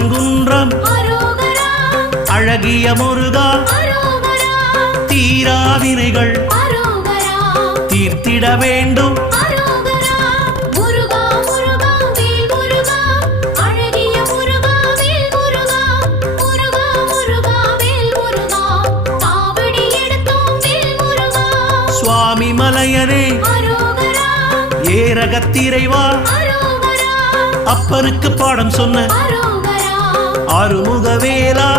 பரங்குன்றம் அழகிய முருகா தீராவினைகள் தீர்த்திட வேண்டும் சுவாமி மலையனே ஏரகத்திரைவா அப்பனுக்கு பாடம் சொன்ன ஆறுமுகவேலா